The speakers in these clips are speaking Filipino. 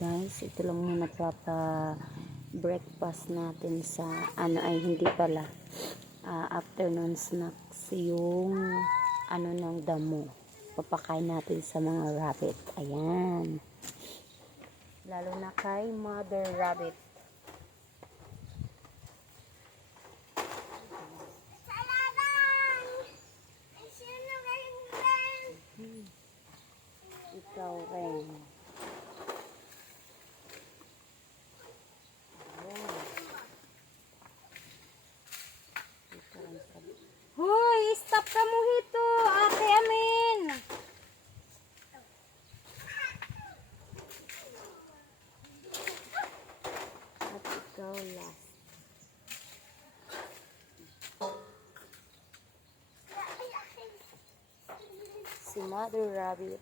Guys, ito lang muna breakfast natin sa hindi pala afternoon snacks yung ng damo. Papakain natin sa mga rabbit. Ayan. Lalo na kay Mother Rabbit. Ikaw rin. Hoy, stop ka mo hito, ate Amin. At ikaw last. Si Mother Rabbit.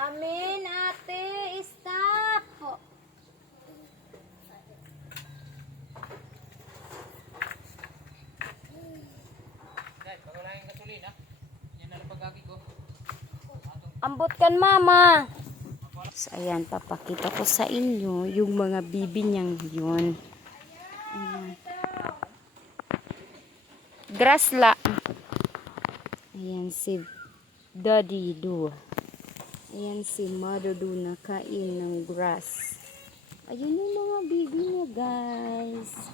Amin, ate, stop. Ambot kan mama. So, ayan, papakita ko sa inyo yung mga bibi niyang yun. Ayan. Grasla. Ayan si Daddy Do. Ayan si Mother Do nakain ng grass. Ayun yung mga bibi niya, guys.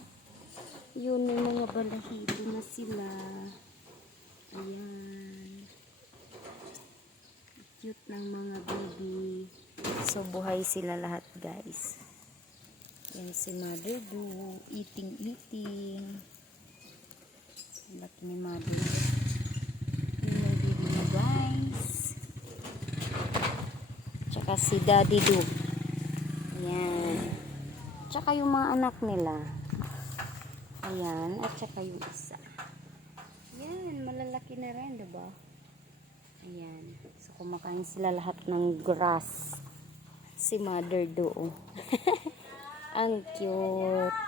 Yun yung mga balahibo na sila. Ayan. Cute ng mga bibi. So, buhay sila lahat, guys. Ayan si Mother Do. Eating. Laki ni Mother Do. Yun yung bibi niya, guys. Tsaka si Daddy Do. Ayan. Tsaka yung mga anak nila. Ayan. At tsaka yung isa. Ayan. Malalaki na rin, diba? Ayan. So, kumakain sila lahat ng grass. Si Mother Do. Ang cute.